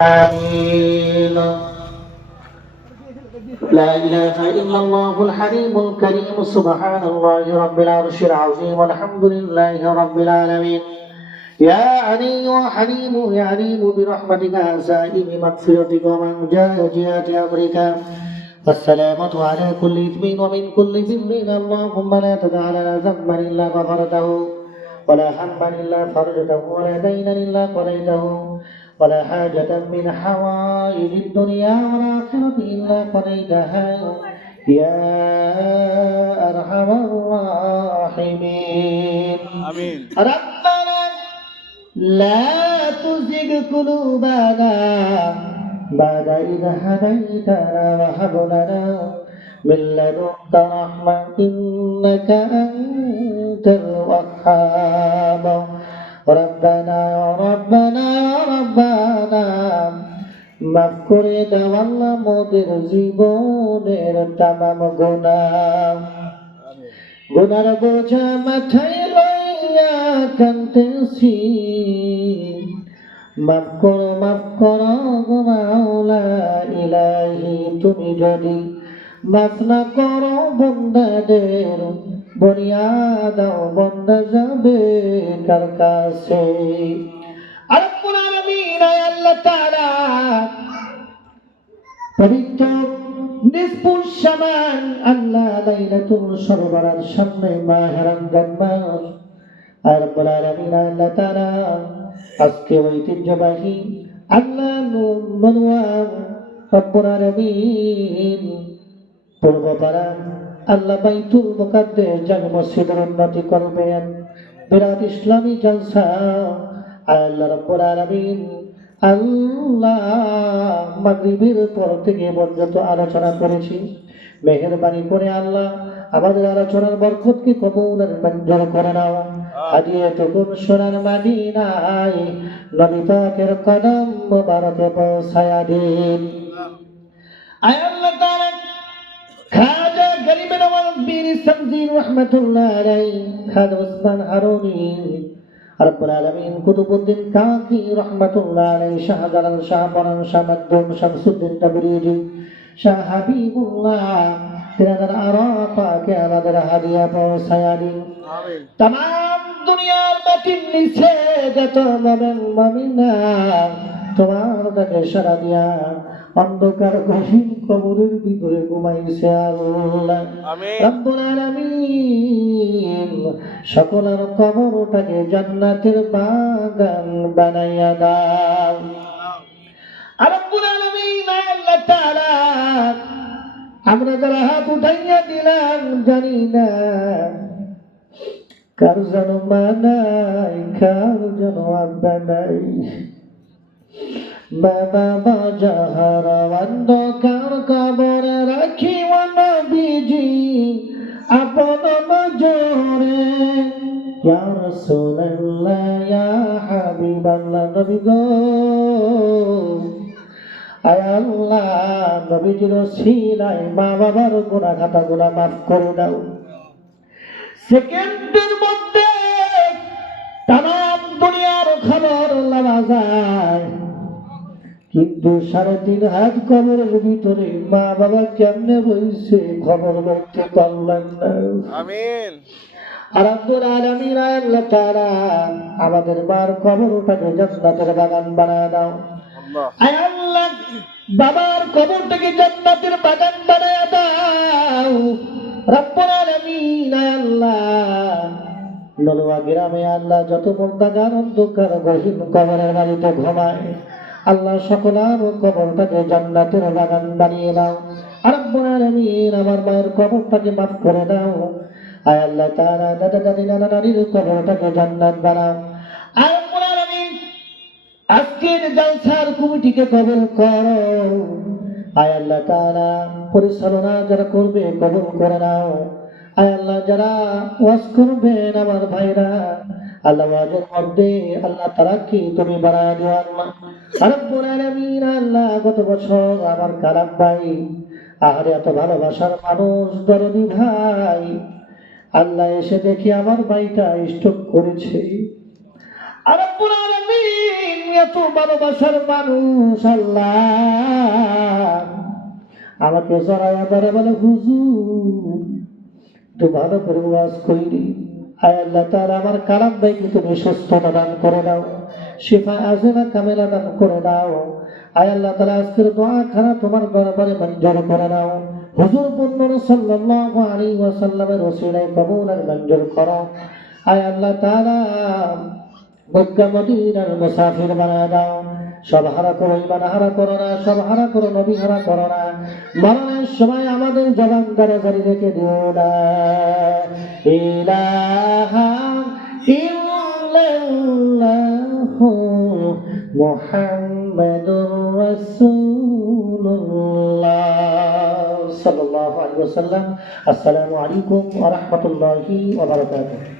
آمين. لا إله إلا الله الحليم الكريم سبحان الله رب العرش العظيم والحمد لله رب العالمين. يا علي يا حليم يا عليم برحمتك سائل مغفرتك ومن جاءت أمرك والسلامة على كل إثم ومن كل ذنب. اللهم لا تدع لنا ذنبا إلا غفرته ولا هما إلا فرجته ولا دينا إلا قضيته ولا حاجة من حوائج الدنيا والآخرة إلا قضيتها يا أرحم الراحمين. آمين. ربنا لا تزغ قلوبنا بعد إذ هديتنا وهب لنا من لدنك رحمة إنك أنت الوهاب. ربنا يا ربنا يا ربنا মাফ করে দাও আল্লাহ মোদের জীবনের তামাম গুনার বোঝা মাথায় লইয়া কাঁদতেছি। মাফ করো গো মাওলা ইলাহি, তুমি যদি মাফ না করো বন্দাদের বনিয়া দাও বন্দা যাবে কার কাছে। রব্বুল আলামিন আল্লাহ তাআলা পবিত্র নিসফুল শাবান আল্লাহ লাইলাতুল সরবরার সামনে মাহে রমজান মাস রব্বুল আলামিন আল্লাহ তাআলা আজকে ঐতিহ্যবাহী আল্লাহ মনোয়ার রব্বুল আলামিন পূর্বপাড়া আল্লাহ বাইতুল মুকাদ্দাস জামে মসজিদের উন্নতি করবেন, বিরাট ইসলামী জলসা আল্লাহ রাব্বুল আলামিন আল্লাহ মাগরিবের পর থেকে পর্যন্ত আলোচনা করেছি। মেহেরবানি করে আল্লাহ আমাদের আলোচনার বরকতকে কবুল আর মঞ্জুর করে নাও। হাদিয়াতুকুম সোনার মদিনায় নবী পাকের কদম মোবারকে পৌঁছায়া দিন। আয় আল্লাহ তাআলা খাজা গরিব নওয়াজ বীর সামজীর রাহমাতুল্লাহ আলাইহি, খাজা ওসমান হারুনি রব্বুল আলামিন, কুতুবউদ্দিন কাকি রাহমাতুল্লাহ আলাইহি, শাহজালাল শাহ পরান শাহ মাকদুম শামসুদ্দিন তাবরিজি, শাহ হাবিবুল্লাহ তিনাদের আরাফাকে আমাদের হাদিয়া পৌঁছায়া দিন। আমিন। तमाम দুনিয়ার মাটির নিচে যত মুমিন মুমিনা তোমার ডাকে সাড়া দিয়া অন্ধকার গহীন কবরের ভিতরে ঘুমাইছে আল্লাহ। আমিন। রব্বুল আলামিন সকলের কবরটাকে জান্নাতের বাগান বানাইয়া দাও। রব্বুল আলামিন আল্লাহ তাআলা আমরা যারা হাত উঠাইয়া দিলাম জানি না কার যেন মা নাই, কার যেন আব্বা নাই। বাবা যাহার অন্ধকার কবরে রাখিব নবীজি আপন নজরে, ইয়া রাসূলুল্লাহ ইয়া হাবিবাল্লাহ। নবী গো আয় আল্লাহ, নবীজির ওসিলায় মা বাবার গুনাহ খাতাগুলো মাফ করে দাও। সেকেন্ডের মধ্যে তাম দুনিয়ার খবর লওয়া যায়, কিন্তু 3.5 হাত কবরের ভিতরে মা বাবা কেমনে বইছে খবর লইতে পারলাম না। আমিন। রব্বুল আলামিন আল্লাহ তাআলা আমাদের মার কবরটাকে জান্নাতের বাগান বানায় দাও। আয় আল্লাহ বাবার কবরটাকে জান্নাতের বাগান বানায় দাও। রব্বুল আলামিন আল্লাহ নলুয়া গ্রামে আল্লাহ যত মুর্দাগার অন্ধকার গহীন কবরের বাড়িতে ঘুমায় আল্লাহ সকলের কবরটাকে জান্নাতের বাগান বানিয়ে দাও। রব্বুল আলামিন আমার মায়ের কবরটাকে মাফ করে দাও। আয় আল্লাহ তাআলা দাদা দাদি নানা নানির কবরটাকে জান্নাত বানাও। আয় রব্বুল আলামিন আজকের জলসার কমিটিকে কবুল করো। আয় আল্লাহ তাআলা পরিচালনা যারা করবে কবুল করে নাও। আয় আল্লাহ যারা ওয়াজ করবেন আমার ভাইরা আল্লাহ ওয়াজের মধ্যে আল্লাহ তারাকে তুমি বাড়ায় দিও আল্লাহ। রব্বুল আলামিন আল্লাহ গত বছর আমার কালাম ভাই আহারে এত ভালোবাসার মানুষ দরদি ভাই আল্লাহ এসে দেখি আমার ভাইটা স্ট্রোক করেছে। রব্বুল আলামিন এত ভালোবাসার মানুষ আল্লাহ আমাকে জড়াইয়া ধরে বলে হুজুর তো ভালো করে ওয়াজ কইরি আয় আল্লাহ তাআলা আমার কালাম ভাইকে তুমি সুস্থতা দান করে দাও শিফা আজনা কামেলা দান করে দাও আয় আল্লাহ তাআলা আজকের দোয়া খানা তোমার দরবারে মঞ্জুর করে দাও হুজুর পূর্ণ সাল্লাল্লাহু আলাইহি ওয়াসাল্লামের ওসিলায় কবুল আর মঞ্জুর করো আয় আল্লাহ তাআলা মক্কা মদিনার মুসাফির বানায় দাও সব হারা করো ইমান হারা করো না সব হারা করো নবী হারা করো না মরণের সময় আমাদের জবান দ্বারা জারি রেখে দিও না ইলাহা ইল্লাল্লাহু মুহাম্মাদুর রাসূলুল্লাহ সাল্লাল্লাহু আলাইহি ওয়াসাল্লাম। আসসালামু আলাইকুম ওয়া রাহমাতুল্লাহি ওয়া বারাকাতুহু।